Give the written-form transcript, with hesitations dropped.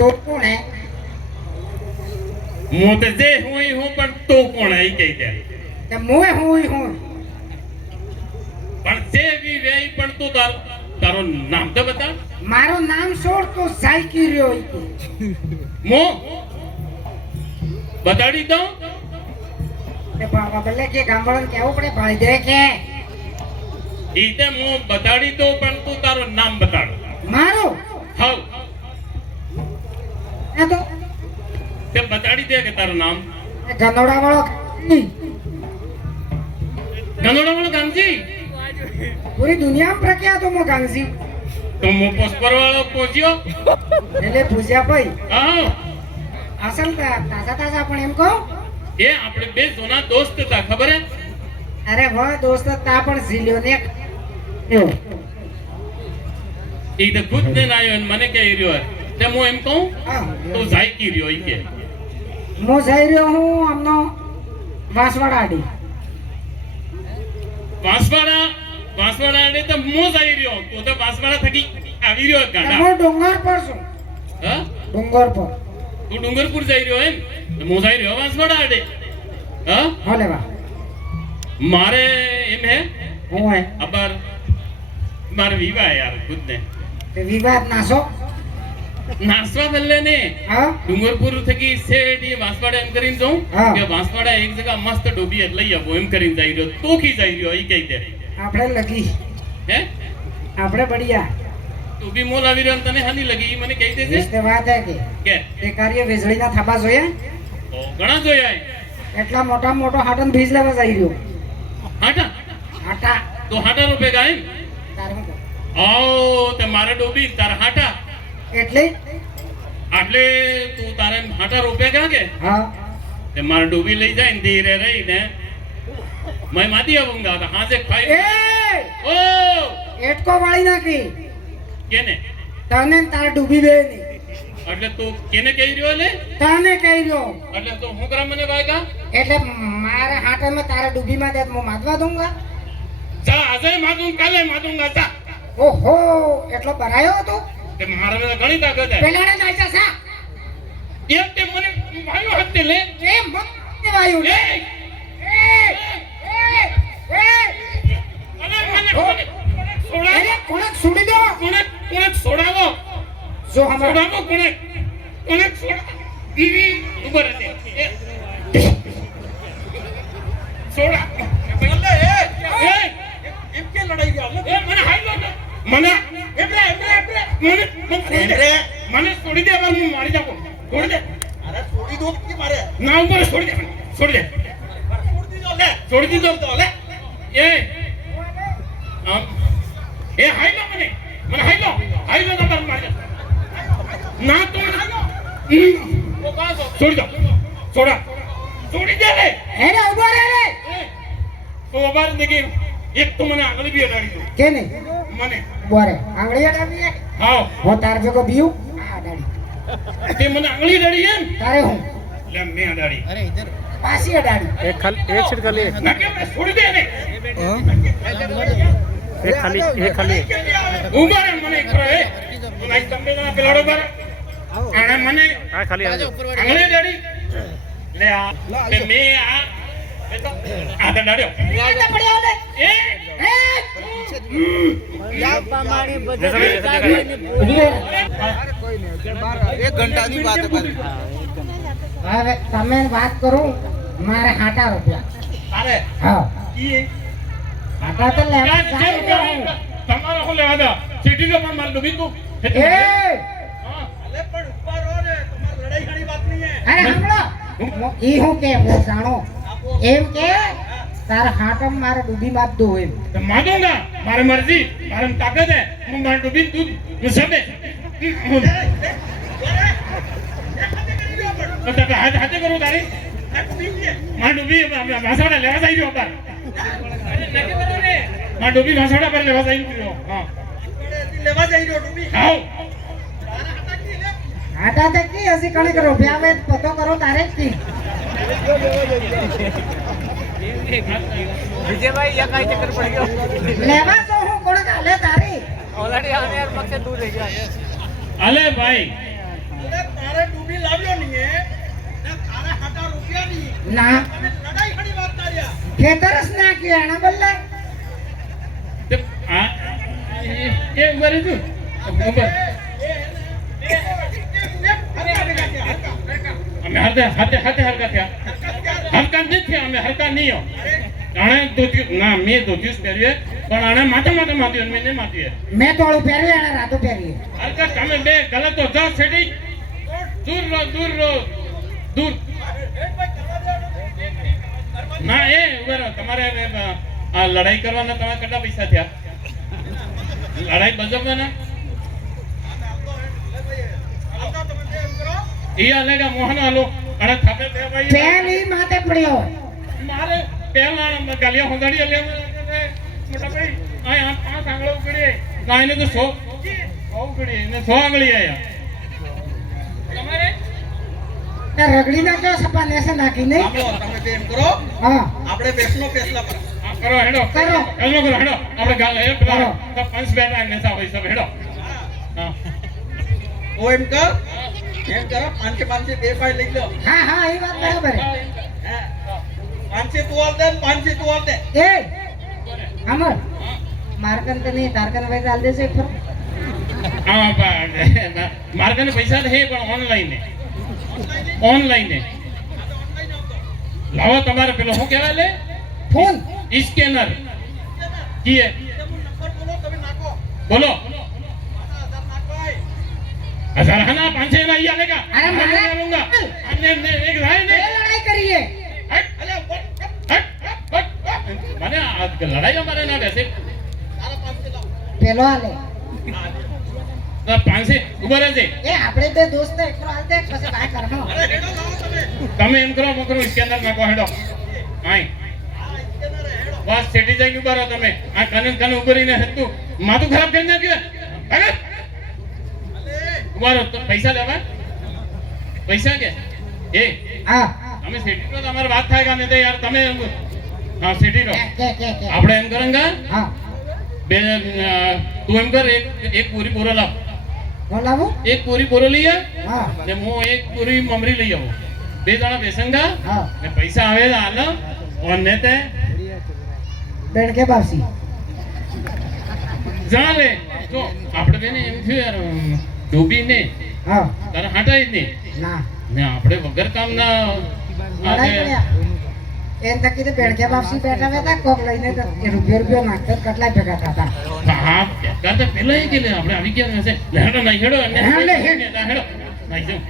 तो कौन है હું તો જે હું પણ તો કોણ હે કહી દે तो मुए हुई हूँ પણ જે બી વેઈ પણ તું તારો નામ તો બતા मारो नाम छोड़ तो जाई की रियो મો બતાડી દો ते बाबा बोले के गांवड़न केવું પડે ભાઈ દેખે ઈ તે મો બતાડી દો પણ તું તારો નામ બતાડ मारो હાઉ એ તો તે બતાડી દે કે તારું નામ ગંદોડા વાળો ગંદોડા વાળો ગામજી पूरी दुनिया में प्रख्यात हो मो गांधी તો મો પોસ્પર વાળો પહોંચ્યો એટલે પૂછ્યા ભાઈ હા અસલ તાજા તાજા પણ એમ કહો એ આપણે બે જૂના દોસ્ત હતા ખબર હે અરે વાહ દોસ્ત તા પણ ઝીલ્યો ને એવો ઈ તો ખુદ ને આયો અને મને કહી રહ્યો હે તે હું એમ કહું હા તું જાય કી રહ્યો ઈ કે હું જઈ રહ્યો હું આમનો વાસવાડા આડી વાંસવાડા ને તો હું જઈ રહ્યો તું તો વાંસવાડા થકી આવી રહ્યો ગાડા હું ડુંગર પર છું હા ડુંગર પર તું ડુંગરપુર જઈ રહ્યો એમ તો હું જઈ રહ્યો વાંસવાડા આડે હા ભલે વા મારે એમ હે હું હે અબર મારે વિવાહ યાર ખુદ ને તે વિવાદ નાસો નાસવા બલ્લે ને હા ડુંગરપુર થકી સેડી વાંસવાડા એમ કરીને જાઉં હા. કે વાંસવાડા એક જગ્યા મસ્ત ડોબી લઈ આવો એમ કરીને જઈ રહ્યો તો કી જઈ રહ્યો ઈ કહી દે આપણે લગી હે આપણે બઢિયા તું બી મોલ આવી રહ્યો ને તને હાની લગી ઈ મને કહી દેજે વિશે વાત હે કે કે તે કાર્ય વીજળીના થાબા જોયા ઓ ઘણા જોયા હે. એટલા મોટા મોટો હાટન બીજ લેવા જઈ રહ્યો હાટા હાટા તો હાટા રૂપે ગાય તારે હું કહું? આવો તે મારે ડોબી તાર હાટા એટલે આટલે તું તારે હાટા રૂપે ગા કે હા તે મારે ડોબી લઈ જાય ને ધીરે રહી ને मैं माती आऊंगा तो हां से खाई એ ओ એટકો વાળી નાખી केने તને ને તારે ડૂબી બે ની એટલે તું કેને કહી રહ્યો લે તને કહી રહ્યો એટલે તું હું કરા મને વાયગા એટલે મારે હાટમાં તારે ડૂબી માં દે હું માદવા દઉંગા જા આજે માગું કાલે માગુંગા જા ઓહો એટલો ભરાયો હતો તે મારે તો ઘણી તાકાત હે પેલાને નાચા સા એક તે મને ભાઈઓ હત્તે લે એ મત વાયુ એ એ મને છોડા અરે કોણક સુડી દો કોને છોડાવો જો હમણાં છોડાવો કોને છોડા દીવી ઉભર રહે છોડા બોલે એ એમ કે લડાઈ ગયા એ મને હાઈ લો મને એમરે મને છોડી દે વાર હું મારી જાઉં છોડી દે અરે છોડી દો કે મારે ના ઉપર છોડી દે છોડી દે છોડી દીધો તો લે એ આમ એ હાઈ લો મને હાઈ લો તો મારી જા ના તો ઓ કાસો છોડી દો છોડી દે લે હેરે ઉભો રે રે તો બાર દેખી એક તો મને આગળ બી અડાડી દો કે નહીં મને બોરે આંગળી અડાવી હા હું તાર ભેગો બીયું આ અડાડી તે મને આંગળી અડાડી એમ તારે હું લે મેં અડાડી પાછી અડાડી एक छिड़का ले ના કે છોડી દે ને एक खाली ઉભા રે મને કરો એ મને તમને ના પેલાડો પર આને મને हाँ खाली आ जाओ આંગળી અડાડી લે આ તે મે આ એ તો આ તો અડાડ્યો એ પડ્યો લે એ એક ઘંટાની વાત છે હવે તમે વાત કરું મારે હાટા રૂપિયા અરે હા ઈ હાટા તો લેવા જાય રહ્યો હું. તમારો હું લેવા દો સીટી નો પણ માર ડૂબી તું એ હા અલે પણ ઉપર રહો ને તમાર લડાઈ ઘણી વાત નહીં હે અરે હમણો ઈ હું કે હું જાણો એમ કે તાર હાટમ મારે ડૂબી બાદ દો એમ તો માગુંગા મારી મરજી મારી તાકાત હે હું માર ડૂબી તું મુસબે તો તને હાથે કરું તારી માર ડૂબી ભાષાડા લેવા જાય રહ્યો હતા માર ડૂબી ભાષાડા પર લેવા જાય રહ્યો હા લેવા જઈ રહ્યો ડૂબી આવ હાટા તે કી હસી કણી કરો ભ્યાવે પતો કરો તારે જ કી विजय भाई या कहीं चक्कर पड़ गया લેવા તો હું કોણ કાલે તારી ऑलरेडी आने यार मत से दूर रह गया અલે ભાઈ અરે તારે ડૂબી લાવ્યો નહીં હે ને તારે હાટા રૂપિયા નહીં ના તમે લડાઈ ઘણી વાત તાર્યા ખેતરસ ના કે આના બલ્લા તે આ એ ઉભા રહેજો ઉભા અમે હાથે હરકા થયા હરકા નથી થયા અમે હરકા નહીં હો આણે ધોતિયું ના મેં ધોતિયું જ પહેર્યું પણ આણે માથે માથ્યું મેં નહીં માથ્યું મેં તોળું પહેર્યું અને રાતો પહેરી હરકા તમે બે ગલત તો જાઓ સેટી દૂર દૂર ના એ ઉભા રહો તમારે આ લડાઈ કરવાના તમારે કેટલા પૈસા થયા લડાઈ બજાવવાના ઈ આલેગા મોહન આલો અને થાપે બે ભાઈ પહેલી માથે પડ્યો મારે પહેલા ગાલિયા હોંદાડી લે મોટા ભાઈ આ પાંચ આંગળો ઉગડી ગાયને તો 100 ઉગડી ને 100 આંગળી આયા તમારે તે રગડી નાખ્યો સપાને છે નાખી નહીં સાંભળો તમે બે એમ કરો હા આપણે બેસનો ફેસલા પર આ કરો હેડો કરો. હેડો આપણે ગાલ એ પેલા પંચ બેઠા ને સા હોય સબ હેડો હા તો એમ કરો પાંચે બે પાઈ લઈ લો હા હા એ વાત બરાબર છે. હા પાંચે તું આલ દે ને પાંચે તું આલ દે એ અમર મારકન તો નહીં તારકન ભાઈ ચાલ દેશે એક ફરો માર્ગને પૈસા હે પણ ઓનલાઈન લાવો તમારે પેલો શું કહેવાય લે ફોન સ્કેનર કીએ નંબર બોલો તમે નાખો બોલો 1000 નાખો આય 1000 હના 500 ના ઈ આલેગા અરે મારા લૂંગા અને એક રાય ને એ લડાઈ કરીએ અલે મને આ લડાઈ અમારે ના બેસે તારા પાંચે લાવ પેલો આલે 500 ઉભા રહેજે એ આપણે બે દોસ્ત એકરો હાલતે પછી કાય કરનો અરે હેડો લાવો તમે તમે એમ કરો મકરો સ્કેનર નાખો હેડો આય હા સ્કેનર હેડો બસ સેટી જઈને ઉભા રહો તમે આ કને ઉભા રહીને હતું માથું ખરાબ કરી નાખ્યું ભાગત અલે ઉભા રહો તો પૈસા લેવા પૈસા કે એ હા અમે સેટી નો તમારે વાત થાય કે નહીં યાર તમે હા સેટી નો કે આપણે એમ કરેંગા હા બે તું એમ કર એક પૂરી બોરો લાવ બોલાવો એક પૂરી બોરો લઈ આવ હા ને હું એક પૂરી મમરી લઈ આવું બે જણા બેસંગા હા ને પૈસા આવે તો હાલ ઓને તે બેન કે બાસી જા લે જો આપણે બેને એમ થયું યાર ડૂબી ને હા તારે હટાય જ નહીં ના ને આપણે વગર કામના લડાઈ કર્યા એમ તકી તો બેન કે બાસી બેઠા હતા કોક લઈને તો એ રૂપિયો નાખતો કેટલા ભેગા થતા હા કરતા પેલા એ કે આપણે આવી ગયા હશે હેડો નહીં હેડો અને હા, લે, હેડો નહીં જાઉં